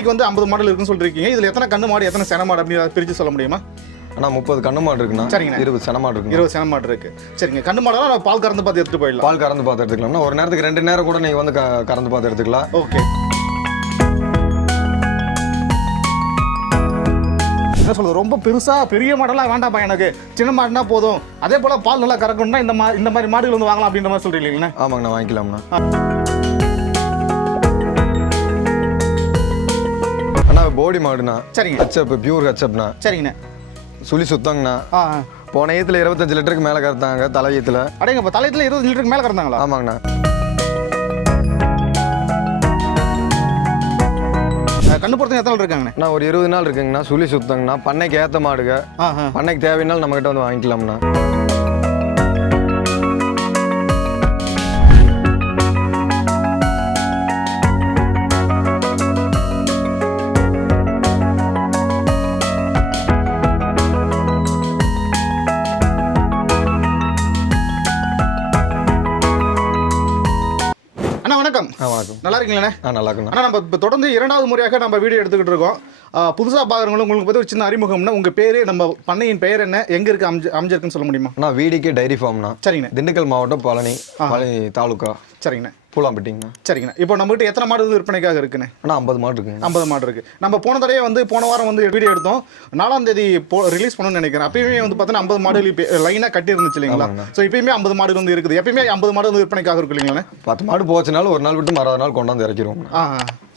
இன்னைக்கு வந்து ஐம்பது மாடல் இருக்குன்னு சொல்லிருக்கீங்க. இதுல எத்தனை கண்ணு மாடு எத்தனை சென மாடு அப்படின்னு பிரிச்சு சொல்ல முடியுமா? அண்ணா முப்பது கண்ணு மாடு இருக்குண்ணா. சரிங்கண்ணா. இருபது சென மாடு இருக்குண்ணா. இருபது சென மாடு இருக்கு. சரிங்க. கண்ணு மாடெல்லாம் நான் பால் கறந்து பார்த்து எடுத்துட்டு போயிடலாம். பால் கறந்து பார்த்து எடுத்துக்கலாம்னா ஒரு நேரத்துக்கு ரெண்டு நேரம் கூட நீங்கள் வந்து கறந்து பார்த்து எடுத்துக்கலாம். ஓகே. என்ன சொல்றது? ரொம்ப பெருசா பெரிய மாடெல்லாம் வேண்டாம்ப்பா எனக்கு. சின்ன மாடுனா போதும். அதே போல பால் நல்லா கறக்கணும்னா இந்த மா இந்த மாதிரி மாடுகள் வந்து வாங்கலாம் அப்படின்ற மாதிரி சொல்றீங்களா ஆமாங்கண்ணா வாங்கிக்கலாம்ண்ணா. அண்ணா போடி மாடுண்ணா சரிங்க. ஹச்சப் பியூர் ஹச்சப்ண்ணா சரிங்கண்ணே. சுழி சுத்தங்கண்ணா. ஆ போன ஈத்துல இருபத்தஞ்சு லிட்டருக்கு மேலே கறந்தாங்க தலை ஈத்துல. அடேங்க இப்போ தலையத்தில் இருபது லிட்டருக்கு மேலே கறந்தாங்களா? ஆமாங்கண்ணா. அஹ் கண்ணு பொறுத்தவங்க எத்தனை இருக்காங்கண்ணே? அண்ணா ஒரு இருபது நாள் இருக்குங்கண்ணா. சுழி சுத்தங்கண்ணா. பண்ணைக்கு ஏற்ற மாடுங்க. ஆ ஆ பண்ணைக்கு தேவைனாலும் நம்மகிட்ட வந்து வாங்கிக்கலாம்ண்ணா. இருக்கீங்களாண்ணே ஆ நல்லா இருக்குண்ணா ஆனால் நம்ம இப்போ தொடர்ந்து இரண்டாவது முறையாக நம்ம வீடியோ எடுத்துக்கிட்டு இருக்கோம். புதுசாக பார்க்குறவங்களும் உங்களுக்கு பற்றி ஒரு சின்ன அறிமுகம்னா உங்கள் பேர் நம்ம பண்ணையின் பெயர் என்ன எங்கே இருக்கு அமைஞ்சு அமைஞ்சிருக்குன்னு சொல்ல முடியுமா? அண்ணா வீடிக்கே டைரி ஃபார்ம்ண்ணா சரிங்கண்ணே. திண்டுக்கல் மாவட்டம் பழனி பழனி தாலுக்கா. சரிங்கண்ணே. பூலாம்பட்டிங்கண்ணா சரிங்கண்ணா. இப்போ நம்மகிட்ட எத்தனை மாடு வந்து விற்பனைக்காக இருக்குண்ணே? அண்ணா ஐம்பது மாடு இருக்குங்க. ஐம்பது மாடு இருக்கு. நம்ம போன தடவை வந்து போன வாரம் வந்து வீடியோ எடுத்தோம். நாலாம் தேதி போ ரிலீஸ் பண்ணணும்னு நினைக்கிறேன். அப்பயுமே வந்து பார்த்தீங்கன்னா ஐம்பது மாடுகள் லைனாக கட்டி இருந்துச்சு இல்லைங்களா. ஸோ இப்பயுமே ஐம்பது மாடு வந்து இருக்குது. எப்பயுமே ஐம்பது மாடு வந்து விற்பனைக்காக இருக்கு இல்லைங்களா? பத்து மாடு போச்சுனாலும் ஒரு நாள் விட்டு மறாவது நாள் கொண்டாந்து இறக்கிடுவோம். ஆ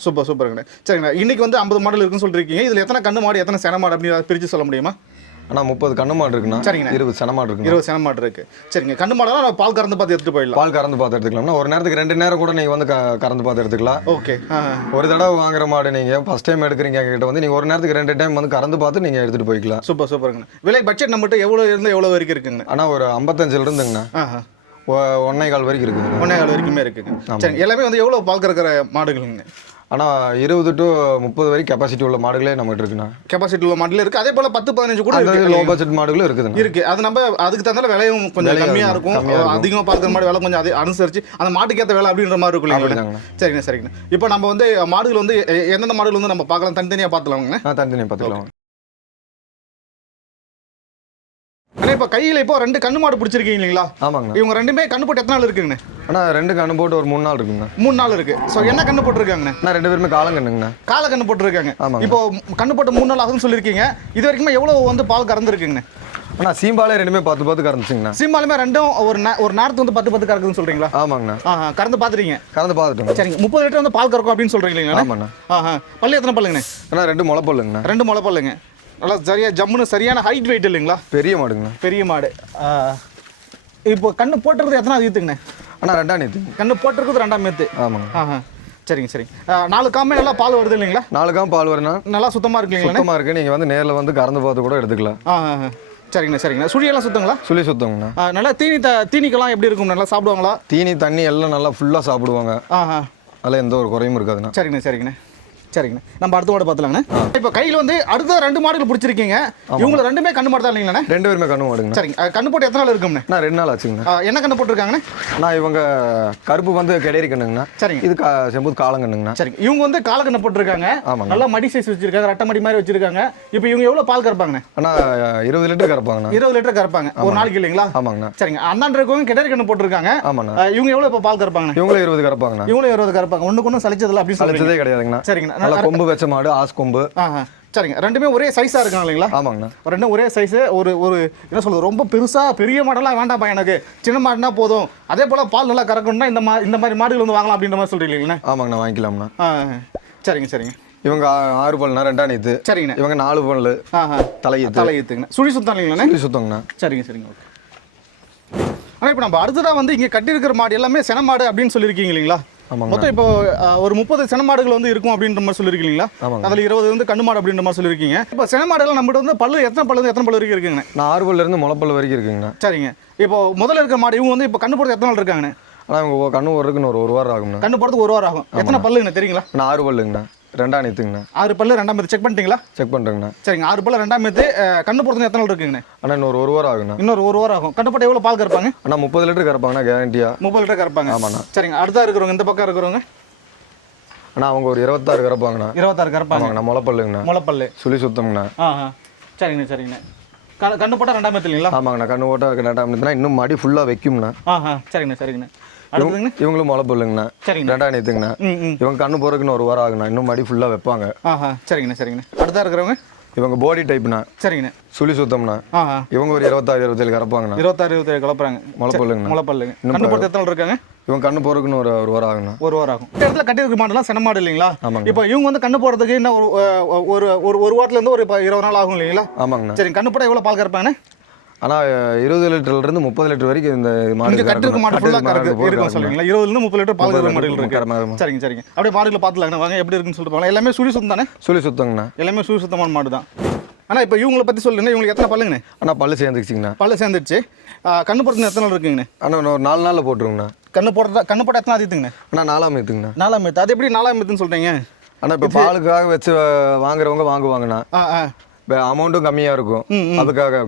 சூப்பர் சூப்பருங்கண்ணே. சரிங்கண்ணா. இன்னைக்கு வந்து ஐம்பது மாடல் இருக்குன்னு சொல்லிருக்கீங்க இதில் எத்தனை கண்ணு மாடு எத்தனை சென மாடு அப்படின்னு பிரித்து சொல்ல முடியுமா? அண்ணா முப்பது கண்ணு மாடு இருக்குண்ணா. சரிங்கண்ணா. இருபது சென மாடு இருக்குண்ணா. இருபது சென மாடு இருக்கு. சரிங்க. கண்ணு மாடெல்லாம் நான் பால் கறந்து பார்த்து எடுத்துட்டு போயிடலாம். பால் கறந்து பார்த்து எடுத்துக்கலாம்னா ஒரு நேரத்துக்கு ரெண்டு நேரம் கூட நீங்கள் வந்து கறந்து பார்த்து எடுத்துக்கலாம். ஓகே. ஒரு தடவை வாங்குற மாடு நீங்கள் ஃபஸ்ட் டைம் எடுக்கிறீங்க எங்ககிட்ட வந்து நீங்கள் ஒரு நேரத்துக்கு ரெண்டு டைம் வந்து கறந்து பார்த்து நீங்கள் எடுத்துகிட்டு போய்க்கலாம். சூப்பர் சூப்பருங்கண்ணா. விலை பட்ஜெட் நம்மகிட்ட எவ்வளோ இருந்து எவ்வளோ வரைக்கும் இருக்குங்கண்ணா ஆனால் ஒரு ஐம்பத்தஞ்சுல இருந்துங்கண்ணா. ஒன்னே கால் வரைக்கும் இருக்குதுங்க ஒன்றே கால் வரைக்குமே இருக்குங்க. சரி எல்லாமே வந்து எவ்வளோ பால் கறக்கிற மாடுகளுங்க ஆனால் இருபது டு முப்பது வரைக்கும் கெப்பாசிட்டி உள்ள மாடுகளே நம்மகிட்ட இருக்குண்ணா. கெப்பாசிட்டி உள்ள மாடல் இருக்கு. அதே போல பத்து பதினஞ்சு கூட அந்த இருக்கு. லோ பட்ஜெட் மாடுகளும் இருக்குதுங்க இருக்கு. அது நம்ம அதுக்கு தகுந்த விலையும் கொஞ்சம் விலையும் கம்மியா இருக்கும். கம்மியா இருக்கும். அதிகமா பார்க்குற மாதிரி விலை கொஞ்சம் அதே அனுசரிச்சு அந்த மாட்டுக்கு ஏற்ற விலை அப்படின்ற மாதிரி இருக்கும் இல்லைங்களா? அப்படிதாங்கண்ணா. சரிங்க சரிங்க இப்போ நம்ம வந்து மாடுகள் வந்து எந்தெந்த மாடுகள் வந்து நம்ம பார்க்கலாம்? தனித்தனியா பார்த்துலாங்க ஆ தனித்தனி பார்த்துக்கலாம் ஆனால் இப்போ கையில் இப்போ ரெண்டு கண்ணு மாடு பிடிச்சிருக்கீங்க இல்லைங்களா? ஆமாங்கண்ணா இவங்க ரெண்டுமே கண்ணு போட்டு எத்தனை நாள் இருக்குங்கண்ணே? ஆனால் ரெண்டு கண்ணு போட்டு ஒரு மூணு நாள் இருக்குங்கண்ணா மூணு நாள் இருக்கு. ஸோ என்ன கண்ணு போட்டிருக்காங்கண்ணே? அண்ணா ரெண்டு பேருமே காலங்கண்ணுங்கண்ணா காலை கண்ணு போட்டிருக்காங்க. ஆமாங்க. இப்போ கண்ணு போட்டு மூணு நாள் ஆகுதுன்னு சொல்லியிருக்கீங்க. இது வரைக்குமே எவ்வளோ வந்து பால் கறந்துருக்குங்கண்ணே? அண்ணா சீம்பாலே ரெண்டுமே பார்த்து பார்த்து கறந்துச்சுங்கண்ணா. சிம்மாலுமே ரெண்டும் ஒரு ஒரு நேரத்துக்கு வந்து பத்து பத்து கறக்குதுன்னு சொல்றீங்களா? ஆமாங்கண்ணா. ஆஹா கறந்து பார்த்துறீங்க கறந்து பார்த்துட்டோங்க சரிங்க. முப்பது லிட்டர் வந்து பால் கறக்கும் அப்படின்னு சொல்றீங்களா? ஆமாண்ணா. ஆஹா பல்லு எத்தனை பல்லுங்கண்ணே? அண்ணா ரெண்டு முளைப்பல்லுங்கண்ணா ரெண்டு முளை பல்லுங்க. நல்லா சரியா ஜம்முன்னு சரியான ஹைட் வெயிட் இல்லைங்களா? பெரிய மாடுங்கண்ணா பெரிய மாடு. இப்போ கண்ணு போட்டுருக்குது எத்தனை ஈத்துங்கண்ணே அண்ணா ரெண்டா நீத்துங்க கண்ணு போட்டிருக்குது ரெண்டாம் மேத்து ஆமாங்க. ஆஹா சரிங்க சரிங்க. ஆ, நாலு காமே நல்லா பால் வருது இல்லைங்களா? நாலுக்காம் பால் வருண்ணா. நல்லா சுத்தமா இருக்கு இல்லைங்களா சுத்தமாக இருக்குது நீங்கள் வந்து நேரில் வந்து கறந்து பார்த்து கூட எடுத்துக்கலாம். ஆ ஆ, ஆ. சரிங்கண்ணா சரிங்கண்ணா. சுழியெல்லாம் சுத்தங்களா? சுழி சுத்தங்கண்ணா நல்லா தீனி த தீனிக்கெல்லாம் எப்படி இருக்கும் நல்லா சாப்பிடுவாங்களா? தீனி தண்ணி எல்லாம் நல்லா ஃபுல்லாக சாப்பிடுவாங்க. ஆஹா அதில் எந்த ஒரு குறையும் இருக்காதுண்ணா. சரிங்கண்ணா சரிங்கண்ணா. சரிங்கண்ணா. நம்ம அடுத்த மாடு பார்த்துலாங்கண்ணா. இப்போ கையில் வந்து அடுத்த ரெண்டு மாடுகள் பிடிச்சிருக்கீங்க. இவங்க ரெண்டுமே கண்ணு மாடு தான் இல்லைங்களாண்ணே? ரெண்டு பேருமே கண்ணு மாடுங்கண்ணா. சரிங்க. கண்ணு போட்டு எத்தனை நாள் இருக்கும்ண்ணே அண்ணா ரெண்டு நாள் ஆச்சுங்கண்ணா. என்ன கண்ணு போட்டிருக்காங்கண்ணே? நான் இவங்க கருப்பு வந்து கெடேரி கண்ணுங்கண்ணா. சரிங்க. இது கா செம்பூத் காலங்கண்ணுங்கண்ணா சரிங்க. இவங்க வந்து காலக்கண்ணை போட்டிருக்காங்க. ஆமாங்க. நல்லா மடி சைஸ் வச்சிருக்காங்க. ரெட்டை மடி மாதிரி வச்சிருக்காங்க. இப்போ இவங்க எவ்வளோ பால் கறப்பாங்கண்ணே? அண்ணா இருபது லிட்டர் கறப்பாங்கண்ணா. இருபது லிட்டர் கறப்பாங்க. ஒரு நாளைக்கு இல்லைங்களா? ஆமாங்கண்ணா. சரிங்க. அண்ணாண்டு இருக்கவங்க கிணறு கண்ணு போட்டிருக்காங்க. ஆமாண்ணா. இவங்க எவ்வளோ இப்போ பால் கறப்பாங்கண்ணே? இவங்களும் இருபது கறப்பாங்கண்ணா. இவங்களும் இருபது கறப்பாங்க. ஒன்றுக்கு ஒன்றும் சலிச்சதில்ல அப்படின்னு சொல்லுங்க அழைச்சதே கிடையாதுங்கண்ணா. சரிங்கண்ணா. நல்லா கொம்பு வச்ச மாடு ஆஸ் கொம்பு. சரிங்க. ரெண்டுமே ஒரே சைஸாக இருக்காங்க இல்லைங்களா? ஆமாங்கண்ணா ரெண்டும் ஒரே சைஸு ஒரு ஒரு என்ன சொல்றது ரொம்ப பெருசாக பெரிய மாடெல்லாம் வேண்டாம்ப்பா எனக்கு. சின்ன மாடுனா போதும். அதே போல் பால் நல்லா கறக்கணும்னா இந்த மா இந்த மாதிரி மாடுகள் வந்து வாங்கலாம் அப்படின்ற மாதிரி சொல்கிறீங்களா ஆமாங்கண்ணா வாங்கிக்கலாம்ண்ணா. சரிங்க சரிங்க. இவங்க ஆறு பல்லுண்ணா ரெண்டா நீத்து. சரிங்கண்ணா. இவங்க நாலு ஆஹா தலையீத்து தலை ஏற்றுங்கண்ணா சுழி சுத்தம் இல்லைங்களாண்ணே சுழி சுத்தங்கண்ணா சரிங்க சரிங்க. ஓகே. ஆனால் இப்போ நம்ம அடுத்ததாக வந்து இங்கே கட்டியிருக்கிற மாடு எல்லாமே சென மாடு அப்படின்னு சொல்லியிருக்கீங்க இல்லைங்களா? மொத்தம் இப்போ ஒரு முப்பது சென மாடுகள் வந்து இருக்கும் அப்படின்ற மாதிரி சொல்லியிருக்கீங்களா. அதில் இருபது வந்து கண்ணு மாடு அப்படின்ற மாதிரி சொல்லியிருக்கீங்க இப்போ சென மாடுகள் நம்மகிட்ட வந்து பல்லு எத்தனை பல்லு எத்தனை பல்லு வரைக்கும் இருக்குங்கண்ணே? நான் ஆறு பல்ல இருந்து முளைப்பல் வரைக்கும் இருக்குங்கண்ணா. சரிங்க. இப்போ முதல்ல இருக்கிற மாடு இவங்க வந்து இப்போ கண்ணு போடுறது எத்தனை நாள் இருக்காங்கண்ணே? ஆனால் இவங்க கண்ணு ஒரு ஒரு ஒரு வாரம் ஆகும்ண்ணா. கண்ணு போடுறதுக்கு ஒரு வாரம் ஆகும். எத்தனை பல்லுங்கண்ணே தெரியுங்களா? நான் ஆறு பல்லுங்கண்ணா ரெண்டா நீத்துங்கண்ணா ஆறு பல்லு ரெண்டாம் மேத்து செக் பண்ணிட்டீங்களா? செக் பண்ணுறேங்கண்ணா சரிங்க ஆறு பல்லு ரெண்டாம் அஹ், கண்ணு போடுறதுக்கு எத்தனை இருக்குங்கண்ணே? அண்ணா இன்னொரு ஒரு வாரம் ஆகுண்ணா இன்னொரு ஒரு வாரம் ஆகும். கண்ணு போட்டு எவ்வளோ பால் கறப்பாங்க? அண்ணா முப்பது லிட்டர் கறப்பாங்கண்ணா கேரண்டியா முப்பது லிட்டர் கறப்பாங்க. ஆமாண்ணா. சரிங்க அடுத்தா இருக்கிறவங்க இந்த பக்கம் இருக்கிறவங்க? ஆனால் அவங்க ஒரு இருபத்தாறு கறப்பாங்கண்ணா. இருபத்தாறு கறப்பாங்க. முளைப்பல்லுங்கண்ணா. முளைப்பல்லு. சுழி சுத்தம்ண்ணா ஆஹா. சரிங்கண்ணே சரிங்கண்ணே. கண்ணு போட்டால் ரெண்டாம் இல்லைங்களா ஆமாங்கண்ணா கண்ணு கரெக்டாக இருந்துச்சுன்னா இன்னும் மடி ஃபுல்லாக வைக்கும்ண்ணா. ஆஹா சரிங்கண்ணே சரிங்கண்ணே. இவங்களும் முளைப்பல்லுங்கண்ணா சரிங்கண்ணே. ரெண்டாம் நேத்துங்கண்ணா இவங்க கண்ணு போறதுக்குன்னு ஒரு வாரம் ஆகுண்ணா இன்னும் மடி ஃபுல்லாக வைப்பாங்க. ஆஹா சரிங்கண்ணே சரிங்கண்ணே. அடுத்தா இருக்கிறவங்க? இவங்க போடி டைப்ண்ணா சரிங்கண்ணே. சுழி சுத்தம்ண்ணா. ஆஹா. இவங்க ஒரு இருபத்தாறு இருபத்தேழு கறப்பாங்கண்ணா இருபத்தாறு இருபத்தேழு கலப்புறாங்க. முளைப்பல்லுங்கண்ணா முளைப்பல்லுங்க கண்ணு போட்டு எத்தனை இருக்காங்க? இவங்க கண்ணு போறதுக்குன்னு ஒரு ஒரு வாரம் ஆகுண்ணா ஒரு வாரம் ஆகும் இந்த இடத்துல கட்டியிருக்க மாடெல்லாம் சென மாடு இல்லைங்களா? ஆமாங்க. இப்போ இவங்க வந்து கண்ணு போடுறதுக்கு இன்னும் ஒரு ஒரு ஒரு ஒரு வாரத்துல இருந்து ஒரு இருபது நாள் ஆகும் இல்லைங்களா? ஆமாங்கண்ணா. சரி கண்ணு போட எவ்வளோ பால் கறப்பாங்கண்ணே? ஆனால் இருபது லிட்டர்ல இருந்து முப்பது லிட்டர் வரைக்கும் இந்த மாடு கட்டிருக்க மாடு ஃபுல்லாக இருக்கும் இருந்து முப்பது லிட்டர் பால் கறக்கிற மாடுகள் இருக்கு. சரிங்க சரிங்க. அப்படியே மாடுகளை பார்த்துலாங்கண்ணா வாங்க எப்படி இருக்குன்னு சொல்லிட்டு போகலாம். எல்லாமே சுழி சுத்தம் தானே? சுழி சுத்தங்கண்ணா எல்லாமே சுழி சுத்தமான மாடு தான் ஆனால் இப்போ இவங்களை பற்றி சொல்லுங்க. இவங்களுக்கு எத்தனை பல்லுங்கண்ணே? ஆனால் பல்லு சேர்ந்துக்கிச்சிங்கண்ணா பல்லு சேர்ந்துருச்சு. ஆஹ், கண்ணு போடுறது எத்தனை நாள் இருக்குங்கண்ணே? இன்னும் ஒரு நாலு நாளில் போட்டுருங்கண்ணா. கண்ணு போடுறதா கண்ணு போட எத்தனை ஆதித்துங்கண்ணே ஆனால் நாலாம் ஏற்றுங்கண்ணா நாலாம் மெத்து அது எப்படி நாலாம் மெத்துன்னு சொல்கிறீங்க ஆனால் இப்போ பாலுக்காக வச்சு வாங்குறவங்க வாங்குவாங்கண்ணா. ஆ இப்போ அமௌண்ட்டும் கம்மியாக இருக்கும். அதுக்காக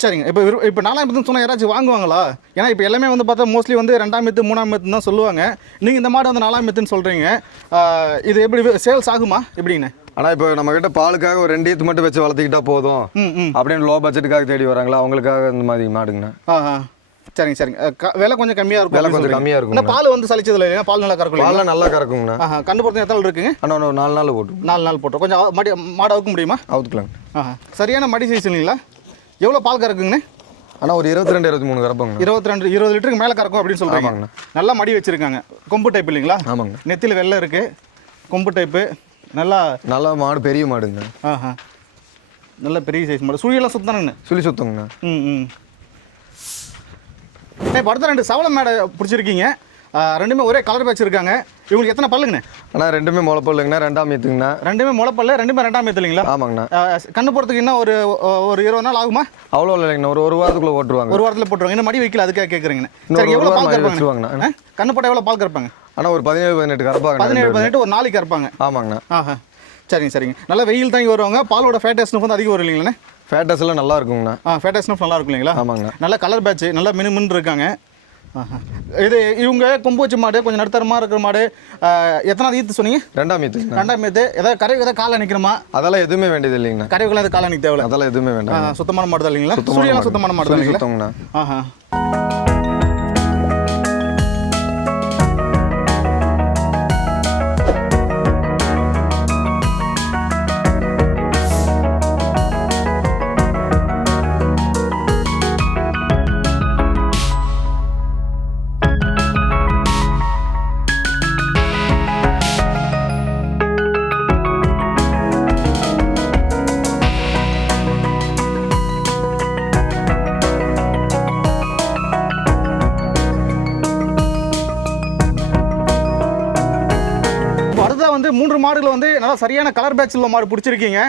சரிங்க. இப்போ விரு- இப்போ நாலாம் மெத்துன்னு சொன்னால் யாராச்சும் வாங்குவாங்களா? ஏன்னா இப்போ எல்லாமே வந்து பார்த்தா மோஸ்ட்லி வந்து ரெண்டாம் மெத்து மூணாம் மெத்துன்னு தான் சொல்லுவாங்க. நீங்கள் இந்த மாடு வந்து நாலாம் மெத்துன்னு சொல்கிறீங்க இது எப்படி சேல்ஸ் ஆகுமா? எப்படிங்கண்ணே? ஆனால் இப்போ நம்ம கிட்ட பாலுக்காக ஒரு ரெண்டு ஈத்து மட்டும் வச்சு வளர்த்திக்கிட்டா போதும். அப்படின்னு லோ பட்ஜெட்டுக்காக தேடி வராங்களா? அவங்களுக்காக இந்த மாதிரி மாடுங்கண்ணா? ஆ ஆ. சரிங்க சரிங்க. விலை கொஞ்சம் கம்மியாக இருக்கும் விலை கொஞ்சம். கம்மியாக இருக்குங்கண்ணா பால் வந்து சலிச்சது இல்லை பால் நல்லா கறக்கும் பால்லாம் நல்லா கறக்குங்கண்ணா. கண்ணு பொறுத்த எத்தனை இருக்குங்க? ஆனால் ஒரு நாலு நாள் போட்டுருங்க நாலு நாள் போட்டோம் கொஞ்சம் மடி மாடு அவுக்க முடியுமா? அவுத்துக்கலாங்க. சரியான மடி சைஸ் இல்லைங்களா? எவ்வளோ பால் கறக்குங்கண்ணே? ஆனால் ஒரு இருபத்தி ரெண்டு இருபத்தி மூணு கறப்பாங்கண்ணா. இருபத்தி ரெண்டு இருபது லிட்டருக்கு மேலே கறக்கும் அப்படின்னு சொல்கிறாங்க. நல்லா மடி வச்சுருக்காங்க. கொம்பு டைப் இல்லைங்களா? ஆமாங்கண்ணா. நெத்தியில் வெள்ளை இருக்குது கொம்பு டைப்பு நல்லா நல்லா மாடு பெரிய மாடுங்க. ஆஹா. நல்ல பெரிய சைஸ் மாடு. சுழியெல்லாம் சுத்தானுங்கண்ணே சுழி சுத்தங்கண்ணா ம் ம். இப்போ அடுத்த ரெண்டு சவள மேடை பிடிச்சிருக்கீங்க. ரெண்டுமே ஒரே கலர் பேட்ச் இருக்காங்க. இவங்களுக்கு எத்தனை பல்லுங்கண்ணே? ஆனால் ரெண்டுமே முளைப்பல்லுங்கண்ணா ரெண்டாம் ஈத்துங்கண்ணா ரெண்டுமே முளைப்பல்ல ரெண்டுமே ரெண்டாம் ஏத்து இல்லைங்களா ஆமாங்கண்ணா கண்ணு போடுறதுக்கு இன்னும் ஒரு ஒரு இருபது நாள் ஆகுமா? அவ்வளோ இல்லைங்கண்ணா ஒரு ஒரு வாரத்துக்குள்ளே ஓட்டுருவாங்க ஒரு வாரத்தில் போட்டுருவாங்க. இன்னும் மடி வைக்கல அதுக்காக கேட்குறீங்கண்ணே சரி எவ்வளோ பால் கறப்பாங்க வச்சுருவாங்கண்ணா. கண்ணு போட்டால் எவ்வளோ பால் கறப்பாங்க? ஆனால் ஒரு பதினேழு பதினெட்டு கறப்பாங்கண்ணா பதினேழு பதினெட்டு ஒரு நாளைக்கு கறப்பாங்க. ஆமாங்கண்ணா. ஆஹா. சரிங்க சரிங்க. நல்லா வெயில் தாங்கி வருவாங்க. பாலோட ஃபேட்டஸ்னு வந்து அதிகம் வரும் ஃபேட்டஸ் எல்லாம் நல்லா இருக்குங்கண்ணா. ஆ ஃபேட்டஸ்னு நல்லா இருக்கும் இல்லைங்களா? ஆமாங்கண்ணா. நல்ல கலர் பேட்ச் நல்லா மினுமின்னு இருக்காங்க. ஆஹா இது இவங்க கொம்பு வச்ச மாடு கொஞ்சம் நடுத்தரமாக இருக்கிற மாடு. எத்தனாவது ஈத்து சொன்னீங்க? ரெண்டாம் ஈத்துங்கண்ணா ரெண்டாம் ஏத்து ஏதாவது கரை ஏதாவது காலை நிற்கிறோமா அதெல்லாம் எதுவுமே வேண்டியது இல்லைங்கண்ணா. கரைவுக்குள்ள ஏதாவது காலை நிற்க தேவை அதெல்லாம் எதுவுமே வேண்டாம். சுத்தமான மாடு தான் இல்லைங்களா? சுத்தமான மாடு. தான் சுழி இல்லைங்களா? சுத்தங்கண்ணா ஆஹா. மூன்று மாடுகளை வந்து நல்லா சரியான கலர் பேட்ச் உள்ள மாடு பிடிச்சிருக்கீங்க.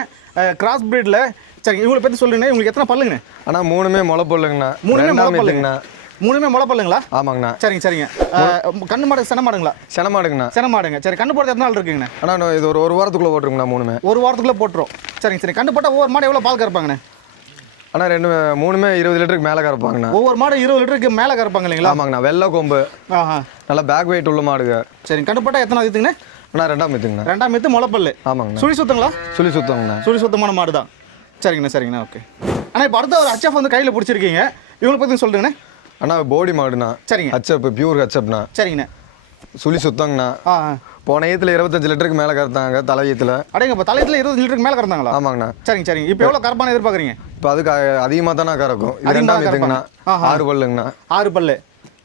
கிராஸ் பிரீடில் சரி இவங்களை பற்றி சொல்லுங்கண்ணே. உங்களுக்கு எத்தனை பல்லுங்கண்ணே? ஆனால் மூணுமே முளைப்பல்லுங்கண்ணா மூணுமே ரெண்டாம் முளைப்பல்லுங்கண்ணா ஈத்துங்கண்ணா மூணுமே முளைப்பல்லுங்களா ஆமாங்கண்ணா. சரிங்க சரிங்க. கண்ணு மாடு சென மாடுங்களா? சென மாடுங்கண்ணா. சென மாடுங்க. சரி கண்ணு போடுறது எத்தனை நாள் இருக்குங்கண்ணே? ஆனால் இது ஒரு ஒரு வாரத்துக்குள்ளே ஓட்டுருங்கண்ணா மூணுமே. ஒரு வாரத்துக்குள்ளே போட்டுரும். சரிங்க சரி. கண்ணு போட்டால் ஒவ்வொரு மாடு எவ்வளோ பால் கறப்பாங்கண்ணே? ஆனால் ரெண்டு மூணுமே இருபது லிட்டருக்கு மேலே கறப்பாங்கண்ணா. ஒவ்வொரு மாடு இருபது லிட்டருக்கு மேலே கறப்பாங்க இல்லைங்களா? ஆமாங்கண்ணா வெள்ளை கொம்பு. ஆஹா. நல்லா பேக் வெயிட் உள்ள மாடுங்க. சரி கண்ணு போட்டால் எத்தனை இதுங்கண்ணே அண்ணா ரெண்டாம் ஈத்துங்கண்ணா ரெண்டாம் மெத்து முளைப்பல்லு. ஆமாங்கண்ணா. சுழி சுத்தங்களா? சுழி சுத்தங்கண்ணா. சுழி சுத்தமான மாடு தான் சரிங்கண்ணா சரிங்கண்ணா ஓகே ஆனால் இப்போ அடுத்த ஒரு ஹச்எஃப் வந்து கையில் பிடிச்சிருக்கீங்க. இவங்களை பற்றி சொல்லுங்கண்ணே. அண்ணா போடி மாடுண்ணா. சரிங்க. ஹச்சப் பியூர் ஹச்சப்ண்ணா சரிங்கண்ணே. சுழி சுத்தங்கண்ணா. ஆ. போன ஈத்துல இருபத்தஞ்சு லிட்டருக்கு மேலே கறத்தாங்க தலை ஈத்துல. அடேங்க இப்போ தலையத்தில் இருபது லிட்டருக்கு மேலே கறந்தாங்களா? ஆமாங்கண்ணா. சரிங்க சரிங்க. இப்போ எவ்வளோ கறப்பான எதிர்பார்க்குறீங்க? இப்போ அதுக்கு அதிகமாக தானே கறக்கும். இது ரெண்டாம். ஆறு பல்லுங்கண்ணா. ஆறு பல்லு.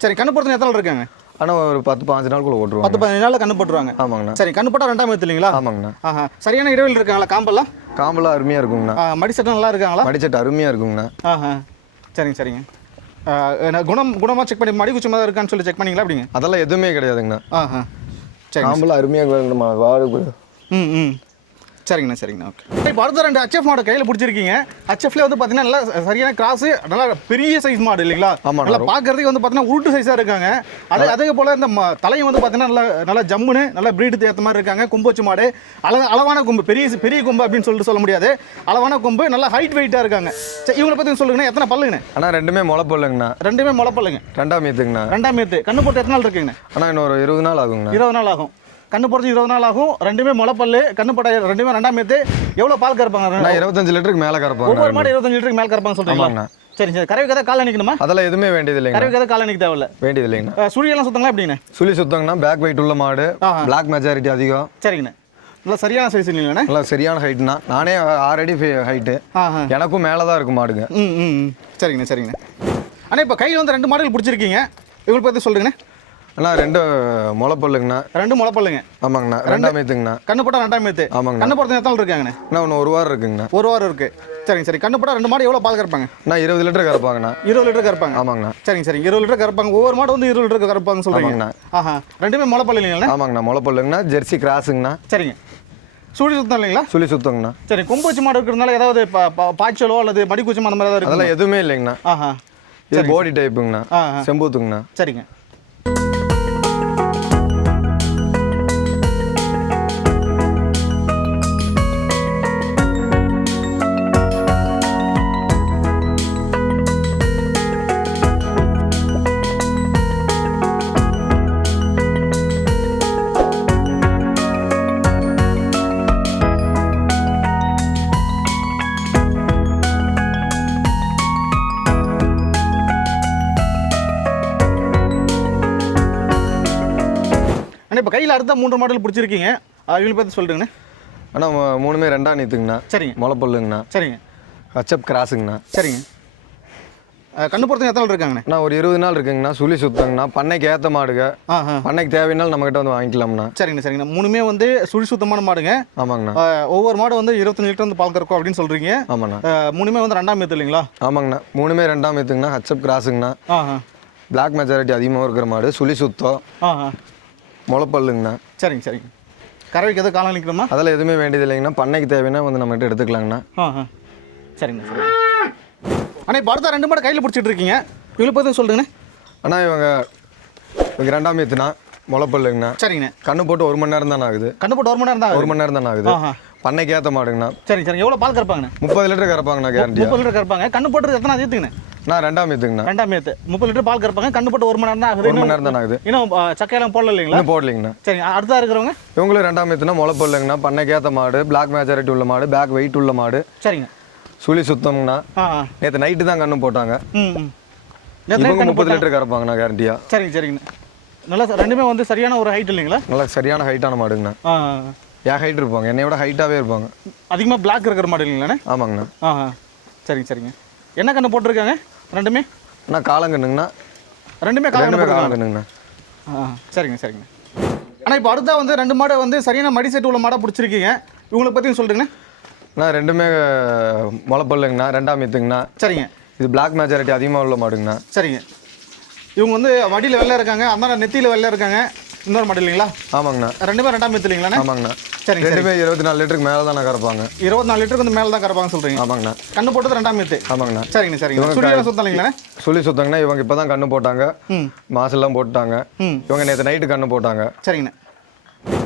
சரி கண்ணு போடுறது எத்தனை இருக்காங்க ஆனால் ஒரு பத்து பாஞ்சு நாளுக்குள்ள பத்து ஓட்டுருவாங்க. பதினஞ்சு நாளில் கண்ணு போட்டுருவாங்க. ஆமாங்கண்ணா. சரி கண்ணு போட்டால் ரெண்டாம் எடுத்து இல்லைங்களா? ஆமாங்கண்ணா. ஆஹா. சரியான இடைவெளி இருக்காங்களா காம்பெல்லாம்? காம்பெல்லாம் அருமையாக இருக்குங்கண்ணா. ஆ, மடி சட்டம் நல்லா இருக்காங்களா? மடிச்சட்டு அருமையாக இருக்குங்கண்ணா. ஆஹா. சரிங்க சரிங்க. குணம் குணமாக செக் பண்ணி மடி குச்சமாக தான் இருக்கான்னு சொல்லி செக் பண்ணீங்களா அப்படிங்க? அதெல்லாம் எதுவுமே கிடையாதுங்கண்ணா. ஆஹா. சரி காம்பெல்லாம் அருமையாக இருக்குங்கண்ணா வாடு ம் ம். சரிங்கண்ணா சரிங்கண்ணா ஓகே இப்போ அடுத்த ரெண்டு ஹச்எஃப் மாடு கையில் பிடிச்சிருக்கீங்க. ஹச்எஃப்ல வந்து பார்த்தீங்கன்னா நல்லா சரியான கிராஸ் நல்லா பெரிய சைஸ் மாடு இல்லைங்களா? ஆமாண்ணா. நல்லா பார்க்கறதுக்கு வந்து பார்த்தீங்கன்னா உருட்டு சைஸாக இருக்காங்க. அதே அதே போல் இந்த தலையும் வந்து பார்த்தீங்கன்னா நல்லா நல்லா ஜம்முன்னு நல்லா ப்ரீடு ஏற்ற மாதிரி இருக்காங்க. கொம்பு வச்ச மாடு. அள அளவான கொம்பு பெரிய பெரிய கொம்பு அப்படின்னு சொல்லிட்டு சொல்ல முடியாது. அளவான கொம்பு நல்லா ஹைட் வெயிட்டாக இருக்காங்க. சரி இவங்களை பற்றி சொல்லுங்கண்ணா. எத்தனை பல்லுங்கண்ணே? ஆனால் ரெண்டுமே முளைப்பல்லுங்கண்ணா ரெண்டுமே முளைப்பல்லுங்க ரெண்டாம் ஈத்துங்கண்ணா ரெண்டாம் ஏத்து கண்ணு போட்டு எத்தனை நாள் இருக்குங்கண்ணே? ஆனால் இன்னொரு இருபது நாள் ஆகுங்கண்ணா. இருபது நாள் ஆகும். கண்ணு போடுறது இருபது நாள் ஆகும். ரெண்டுமே முளைப்பல்லு கண்ணு போட ரெண்டுமே ரெண்டாம் மேத்து. எவ்வளோ பால் கறப்பாங்க இருபத்தஞ்சு லிட்டருக்கு மேலே கறப்பாங்க ஒவ்வொரு மாடு இருபத்தஞ்சு லிட்டருக்கு மேல் கறப்பாங்க ஆமாங்கண்ணா. சரி சரி. கறவை கதை காலை நிற்கணுமா அதெல்லாம் எதுவுமே வேண்டியது இல்லைங்க கறவை கதை காலை நிற்க தேவையில்ல. வேண்டியது இல்லைங்கண்ணா அஹ் சுழியெல்லாம் சுத்தங்களா எப்படிங்கண்ணே? சுழி சுத்தங்கன்னா பேக் வெயிட் உள்ள மாடு. பிளாக் மெஜாரிட்டி அதிகம். சரிங்கண்ணே. நல்லா சரியான சைஸ் இல்லைங்கண்ணே நல்லா சரியான ஹைட்னா நானே ஆறு அடி ஹைட்டு எனக்கும் மேலே தான் இருக்கும் மாடுங்க. ம் ம். சரிங்கண்ணே சரிங்கண்ணே. அண்ணா இப்போ கையில் வந்து ரெண்டு மாடல் பிடிச்சிருக்கீங்க. இவங்களை பற்றி சொல்லுங்கண்ணே. அண்ணா ரெண்டு முளைப்பல்லுங்கண்ணா. ரெண்டு முளைப்பல்லுங்க. ஆமாங்கண்ணா ரெண்டாம் மேத்துங்கண்ணா. கண்ணு போட்டால் ரெண்டாம் மேத்து. ஆமாங்கண்ணா. கண்ணு போடுறது எத்தனை இருக்காங்கண்ணே அண்ணா ஒன்று ஒரு வாரம் இருக்குங்கண்ணா. ஒரு வாரம் இருக்கு. சரிங்க சரி. கண்ணு போட்டால் ரெண்டு மாடு எவ்வளோ பால் கறப்பாங்க? அண்ணா இருபது லிட்டர் கறப்பாங்கண்ணா. இருபது லிட்டர் கறப்பாங்க? ஆமாங்கண்ணா. சரிங்க சரிங்க. இருபது லிட்டர் கறப்பாங்க. ஒவ்வொரு மாடு வந்து இருபது லிட்டர் கறப்பாங்க சொல்றீங்க. ஆமாங்கண்ணா. ஆஹா. ரெண்டுமே முளைப்பல் இல்லைங்களா? ஆமாங்கண்ணா முளைப்பல்லுங்கண்ணா. ஜெர்சி கிராஸுங்கண்ணா. சரிங்க. சூடி சுத்தம் இல்லைங்களா? சுழி சுத்தங்கண்ணா சரி கொம்பு வச்சு மாடு இருக்கிறதுனால ஏதாவது பாய்ச்சலோ அல்லது மடிக்குச்சமோ அந்த மாதிரி ஏதாவது அதெல்லாம் எதுவுமே இல்லைங்கண்ணா. ஆஹா. இது போடி டைப்புங்கண்ணா செம்பூத்துங்கண்ணா. சரிங்க. அண்ணா இப்போ கையில் அடுத்த மூன்று மாடல் பிடிச்சிருக்கீங்க. இவங்களை பற்றி சொல்லிட்டுங்கண்ணே அண்ணா மூணுமே ரெண்டாம் நீத்துங்கண்ணா. சரிங்க. முளைப்பல்லுங்கண்ணா. சரிங்க. ஹச்சப் கிராஸுங்கண்ணா சரிங்க. கண்ணு பொறுத்தவங்க எத்தனை இருக்காங்கண்ணே? அண்ணா ஒரு இருபது நாள் இருக்குங்கண்ணா சுழி சுத்தங்கண்ணா. பண்ணைக்கு ஏற்ற மாடுங்க. பண்ணைக்கு தேவைனாலும் நம்மகிட்ட வந்து வாங்கிக்கலாம்ண்ணா. சரிங்கண்ணா சரிங்கண்ணா. மூணுமே வந்து சுழி சுத்தமான மாடுங்க. ஆமாங்கண்ணா. ஒவ்வொரு மாடு வந்து இருபத்தஞ்சு லிட்டர் வந்து பால் கறக்கும் அப்படின்னு சொல்கிறீங்க ஆமாண்ணா. மூணுமே வந்து ரெண்டாம் மேத்து இல்லைங்களா? ஆமாங்கண்ணா. மூணுமே ரெண்டாம் ஏத்துங்கண்ணா ஹச்சப் கிராஸுங்கண்ணா பிளாக் மெஜாரிட்டி அதிகமாக இருக்கிற மாடு சுழி சுத்தம். முளைப்பல்லுங்கண்ணா. சரிங்க சரிங்க. கறவைக்கு எதாவது காலம் நிற்கணுமா அதெல்லாம் எதுவுமே வேண்டியது இல்லைங்கண்ணா பண்ணைக்கு தேவைன்னா வந்து நம்மகிட்ட எடுத்துக்கலாங்கண்ணா. ஆஹா சரிங்க சரிங்க. அண்ணா இப்போ அடுத்த ரெண்டு மாடு கையில் பிடிச்சிட்டு இருக்கீங்க. இவங்களை பற்றி சொல்லுங்கண்ணே அண்ணா இவங்க இவங்க ரெண்டாம் ஏத்துனா முளைப்பல்லுங்கண்ணா. சரிங்கண்ணே. கண்ணு போட்டு ஒரு மணி நேரம் தானே ஆகுது. கண்ணு போட்டு ஒரு மணி நேரம் தான் ஒரு ஆகுது. மணி நேரம் தானே ஆகுது. ஆஹா. பண்ணைக்கு ஏற்ற மாடுங்கண்ணா. சரிங்க சரிங்க. எவ்வளோ பால் கறப்பாங்கண்ணே? முப்பது லிட்டர் கறப்பாங்கண்ணா கேரண்டியா முப்பது லிட்டர் கறப்பாங்க. கண்ணு போட்டு எத்தனை ஏற்றுங்கண்ணே நான் ரெண்டாம் ஏத்துங்கண்ணா ரெண்டாம் மேத்து முப்பது லிட்டர் பால் கறப்பாங்க. கண்ணு போட்டு ஒரு மணி நேரம் தான் ஆகுது. ஒரு மணி நேரம் தானே ஆகுது. இன்னும் சக்கையெல்லாம் போடல இல்லைங்களா? போடலைங்கண்ணா. சரி அடுத்தா இருக்கிறவங்க? இவங்களும் ரெண்டாம் ஏத்துனா முளைப்பல்லுங்கண்ணா பண்ணைக்கு ஏற்ற மாடு பிளாக் மெஜாரிட்டி உள்ள மாடு பேக் வெயிட் உள்ள மாடு. சரிங்க. சுழி சுத்தம்னா ஆ நேற்று நைட்டு தான் கண்ணு போட்டாங்க. இவங்க முப்பது லிட்டர் கறப்பாங்கண்ணா கேரண்டியா சரிங்க சரிங்க. நல்லா ரெண்டுமே வந்து சரியான ஒரு ஹைட் இல்லைங்களா? நல்லா சரியான ஹைட்டான மாடுங்கண்ணா. என் ஹைட் இருப்பாங்க. என்னை விட ஹைட்டாகவே இருப்பாங்க. அதிகமாக பிளாக் இருக்கிற மாடல் இல்லைங்களாண்ணே? ஆமாங்கண்ணா. ஆ ஆ. சரிங்க சரிங்க. என்ன கண்ணு போட்டிருக்காங்க? ரெண்டுமே? அண்ணா காலங்கண்ணுங்கண்ணா ரெண்டுமே போட்டிருக்காங்க காலங்கண்ணுங்கண்ணா ஆ சரிங்க சரிங்க. ஆனால் இப்போ அடுத்தா வந்து ரெண்டு மாடை வந்து சரியான மடி செட்டு உள்ள மாடை பிடிச்சிருக்கீங்க. இவங்களை பற்றியும் சொல்லுங்கண்ணே. அண்ணா ரெண்டுமே முளைப்பல்லுங்கண்ணா ரெண்டாம் மீத்துங்கண்ணா சரிங்க. இது பிளாக் மெஜாரிட்டி அதிகமாக உள்ள மாடுங்கண்ணா. சரிங்க. இவங்க வந்து வடியில் வெள்ளை இருக்காங்க அந்த நெத்தியில் வெள்ளை இருக்காங்க. இன்னொரு மாடல் இல்லைங்களா? ஆமாங்கண்ணா. ரெண்டுமே ரெண்டாம் மேத்து இல்லைங்களாண்ணே? ஆமாங்கண்ணா. சரிங்க ரெண்டுமே இருபத்தி நாலு லிட்டருக்கு மேலே தானே கறப்பாங்க. இருபத்தி நாலு லிட்டருக்கு வந்து மேலே தான் கறப்பாங்க சொல்கிறீங்க ஆமாங்கண்ணா. கண்ணு போட்டது ரெண்டாம் மேத்து ஆமாங்கண்ணா. சரிங்க சரிங்க. இவங்க சுழியெல்லாம் சுத்தம் இல்லைங்களாண்ணே சுழி சுத்தங்கண்ணா இவங்க இப்போ தான் கண்ணு போட்டாங்க. மாசெல்லாம் போட்டுட்டாங்க. ம். இவங்க நேற்று நைட்டு கண்ணு போட்டாங்க. சரிங்கண்ணே.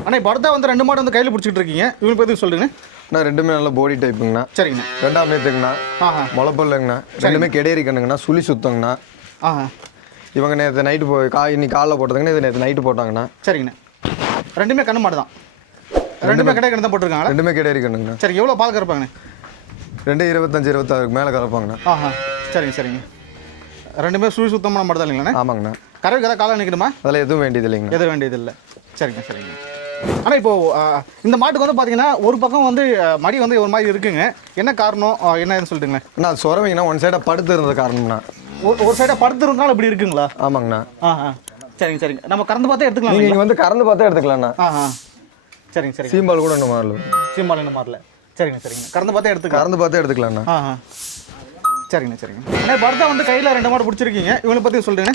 அண்ணா அடுத்தா வந்து ரெண்டு மாடு வந்து கையில் பிடிச்சிட்டு இருக்கீங்க. இவங்க பற்றி சொல்லுங்கண்ணே அண்ணா ரெண்டுமே நல்ல போடி டைப்புங்கண்ணா சரிங்கண்ணே. ரெண்டாம் மீத்துங்கண்ணா முளைப்பல்லுங்கண்ணா. ரெண்டுமே கெடேரி கண்ணுங்கண்ணா. சுழி சுத்தங்கண்ணா. இவங்க நேற்று நைட்டு போய் காய் இன்னைக்கு காலைல போட்டதுங்கண்ணா இது நேற்று நைட்டு போட்டாங்கண்ணா. சரிங்கண்ணே. ரெண்டுமே கண்ணு மாடு தான். ரெண்டுமே கடை கண்ணு தான் போட்டிருக்காங்களா? ரெண்டுமே கெடேரி கண்ணுங்கண்ணா சரி எவ்வளோ பால் கறப்பாங்கண்ணே? ரெண்டு இருபத்தஞ்சு இருபத்தாறுக்கு மேலே கறப்பாங்கண்ணா. ஆஹா சரிங்க சரிங்க. ரெண்டுமே சுழி சுத்தமான மாடு தான் இல்லைங்களாண்ணே? ஆமாங்கண்ணா. கறவை கதை காலம் நிற்கணுமா அதெல்லாம் எதுவும் வேண்டியது இல்லைங்கண்ணா. எது வேண்டியதில்லை சரிங்க சரிங்க. ஆனால் இப்போ ஆ, இந்த மாட்டுக்கு வந்து பார்த்தீங்கன்னா ஒரு பக்கம் வந்து மடி வந்து ஒரு மாதிரி இருக்குங்க. என்ன காரணம் என்னன்னு சொல்லிட்டுங்களேன். அண்ணா அது சொரவைங்கண்ணா ஒன் சைடாக படுத்து இருந்த காரணம்ண்ணா. ஒரு சைடாக படுத்துருந்தாலும் இப்படி இருக்குங்களா? ஆமாங்கண்ணா. சரிங்க சரிங்க. நம்ம கறந்து பார்த்தே எடுத்துக்கலாம் நீங்கள் வந்து கறந்து பார்த்தா எடுத்துக்கலாம்ண்ணா. ஆஹா சரிங்க சரிங்க. சீம்பால் கூட இன்னும் மாறல. சீம்பால் என்ன மாறல. சரிங்க சரிங்க. கறந்து பார்த்தே எடுத்துக்கலாம். கறந்து பார்த்தா எடுத்துக்கலாம்ண்ணா. ஆஹா சரிங்க சரிங்க. அண்ணா பர்தா வந்து கையில் ரெண்டு மாடு பிடிச்சிருக்கீங்க. இவங்களை பற்றி சொல்லுங்கண்ணே.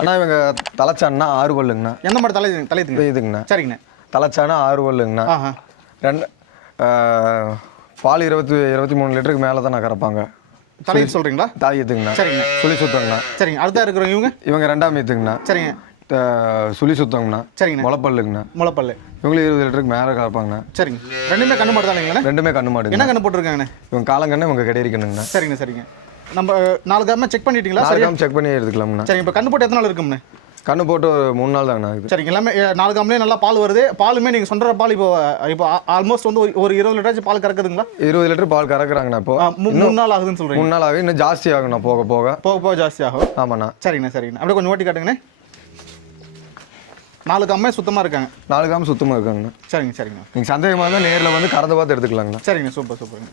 அண்ணா இவங்க தலைச்சான்னா ஆறு பல்லுங்கண்ணா எந்த மாடு தலை தலைத்துங்க இதுங்கண்ணா. சரிங்கண்ணே. தலைச்சானா ஆறு பல்லுங்கண்ணா ரெண்டு ஆ, பால் இருபத்தி இருபத்தி மூணு லிட்டருக்கு மேலே தான் நான் கறப்பாங்க. தலையை சொல்கிறீங்களா தாயத்துங்கண்ணா சரிங்கண்ணே சுழி சுத்தங்கண்ணா. சரிங்க. அடுத்தா இருக்கிறவங்க இவங்க? இவங்க ரெண்டாம் மீத்துங்கண்ணா சரிங்க. சுழி சுத்தங்கண்ணா. சரிங்கண்ணே. முளைப்பல்லுங்கண்ணா. முளைப்பல்லு. இவங்களும் இருபது லிட்டருக்கு மேலே கறப்பாங்கண்ணா சரிங்க. ரெண்டுமே கண்ணு மாடு தான் இல்லைங்களாண்ணே ரெண்டுமே கண்ணு மாடுங்க என்ன கண்ணு போட்டிருக்காங்கண்ணே? இவங்க காலங்கண்ணு இவங்க கடையரி கண்ணுங்கண்ணா சரிங்க சரிங்க. நம்ம நாலு கிராம செக் பண்ணிட்டீங்களா? சரியா? செக் பண்ணி எடுத்துக்கலாம்ண்ணா. சரிங்க இப்போ கண்ணு போட்டு எத்தனை நாள் இருக்கும்ண்ணே? கண்ணு போட்டு ஒரு மூணு நாள் தாங்கண்ணா ஆகுது. சரிங்க எல்லாமே நாலு கம்பெனி நல்லா பால் வருது. பாலுமே நீங்கள் சொல்கிற பால் இப்போ இப்போ ஆல்மோஸ்ட் வந்து ஒரு- ஒரு இருபது லிட்டராச்சும் பால் கறக்குதுங்களா? இருபது லிட்டர் பால் கறக்குறாங்கண்ணா இப்போ. மூணு நாள் ஆகுதுன்னு சொல்கிறீங்க மூணு நாள் ஆகும் இன்னும் ஜாஸ்தி ஆகும்ண்ணா போக போக. போக போக ஜாஸ்தி ஆகும். ஆமாண்ணா. சரிங்கண்ணா சரிங்கண்ணா. அப்படியே கொஞ்சம் ஓட்டி காட்டுங்கண்ணே. நாலு கம்மே சுத்தமாக இருக்காங்க. நாலு கிராம் சுத்தமாக இருக்காங்கண்ணா. சரிங்க சரிங்கண்ணா. நீங்கள் சந்தேகமாக இருந்தால் நேரில் வந்து கறந்து பார்த்து எடுத்துக்கலாங்கண்ணா. சரிங்கண்ணா சூப்பர் சூப்பருங்க